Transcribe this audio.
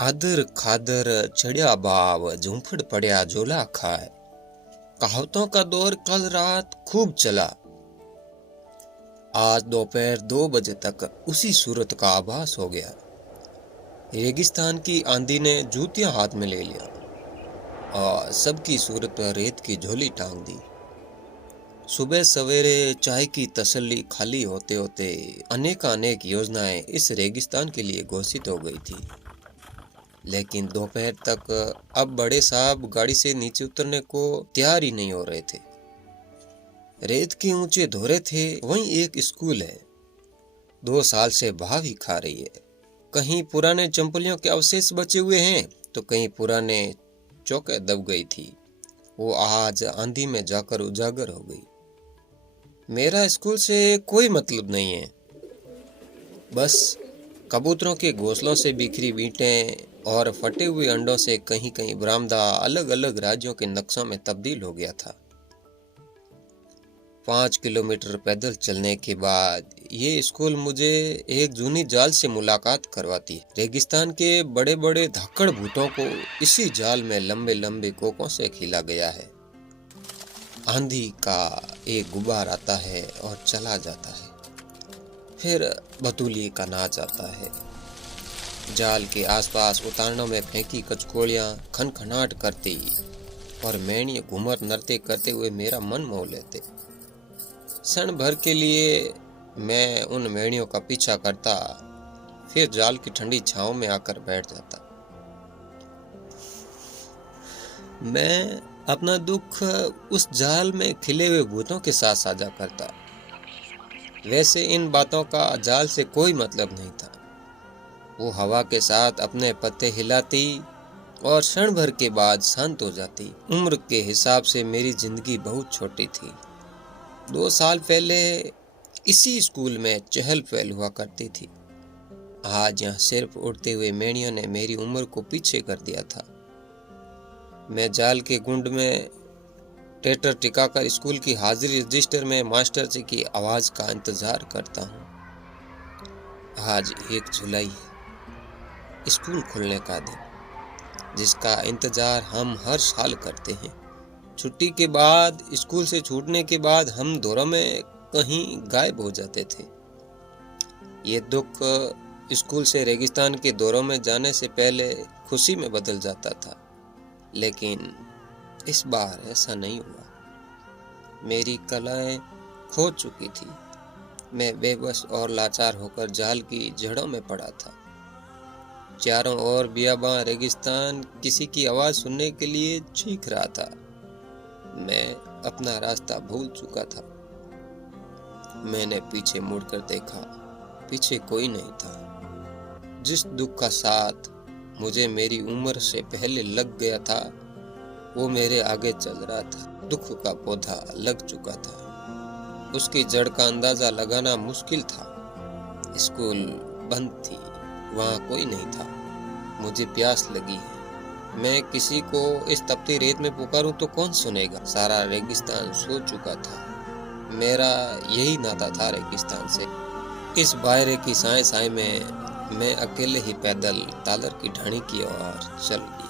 आदर खादर चढ़िया बाव झूंफड़ पड़िया झोला खाए। कहावतों का दौर कल रात खूब चला। आज दोपहर 2 बजे तक उसी सूरत का आभास हो गया। रेगिस्तान की आंधी ने जूतियां हाथ में ले लिया और सबकी सूरत पर रेत की झोली टांग दी। सुबह सवेरे चाय की तसल्ली खाली होते होते अनेक योजनाएं इस रेगिस्तान के लिए घोषित हो गई थी। लेकिन दोपहर तक अब बड़े साहब गाड़ी से नीचे उतरने को तैयार ही नहीं हो रहे थे। रेत के ऊंचे धोरे थे, वहीं एक स्कूल है, 2 साल से भाव ही खा रही है। कहीं पुराने चंपलियों के अवशेष बचे हुए हैं तो कहीं पुराने चौके दब गई थी। वो आज आंधी में जाकर उजागर हो गई। मेरा स्कूल से कोई मतलब नहीं है, बस कबूतरों के घोंसलों से बिखरी ईंटें और फटे हुए अंडों से कहीं कहीं बरामदा अलग अलग राज्यों के नक्शों में तब्दील हो गया था। 5 किलोमीटर पैदल चलने के बाद ये स्कूल मुझे एक जूनी जाल से मुलाकात करवाती है। रेगिस्तान के बड़े बड़े धाकड़ भूतों को इसी जाल में लंबे लंबे कोकों से खिला गया है। आंधी का एक गुबार आता है और चला जाता है, फिर बतूली का नाच आता है। जाल के आसपास उतानों में फेंकी कचकोड़ियां खनखनाट करती और मेंढिए घूमर नृत्य करते हुए मेरा मन मोह लेते। क्षण भर के लिए मैं उन मेंढियों का पीछा करता, फिर जाल की ठंडी छांव में आकर बैठ जाता। मैं अपना दुख उस जाल में खिले हुए भूतों के साथ साझा करता। वैसे इन बातों का जाल से कोई मतलब नहीं था। वो हवा के साथ अपने पत्ते हिलाती और क्षण भर के बाद शांत हो जाती। उम्र के हिसाब से मेरी जिंदगी बहुत छोटी थी। 2 साल पहले इसी स्कूल में चहल पहल हुआ करती थी। आज यहाँ सिर्फ उड़ते हुए मेंढियों ने मेरी उम्र को पीछे कर दिया था। मैं जाल के गुंड में टेटर टिकाकर स्कूल की हाजिरी रजिस्टर में मास्टर जी की आवाज का इंतजार करता हूँ। आज 1 जुलाई है, स्कूल खुलने का दिन, जिसका इंतजार हम हर साल करते हैं। छुट्टी के बाद, स्कूल से छूटने के बाद हम दौरों में कहीं गायब हो जाते थे। ये दुख स्कूल से रेगिस्तान के दौरों में जाने से पहले खुशी में बदल जाता था, लेकिन इस बार ऐसा नहीं हुआ। मेरी कलाएं खो चुकी थी। मैं बेबस और लाचार होकर जाल की जड़ों में पड़ा था। चारों ओर बियाबान रेगिस्तान किसी की आवाज सुनने के लिए चीख रहा था। मैं अपना रास्ता भूल चुका था। मैंने पीछे मुड़कर देखा, पीछे कोई नहीं था। जिस दुख का साथ मुझे मेरी उम्र से पहले लग गया था, वो मेरे आगे चल रहा था। दुख का पौधा लग चुका था। उसकी जड़ का अंदाजा लगाना मुश्किल था। स्कूल बंद थी, वहाँ कोई नहीं था। मुझे प्यास लगी है। मैं किसी को इस तपती रेत में पुकारूं तो कौन सुनेगा? सारा रेगिस्तान सो चुका था। मेरा यही नाता था रेगिस्तान से। इस बायरे की साए साए में मैं अकेले ही पैदल तालर की ढाणी की ओर चल गया।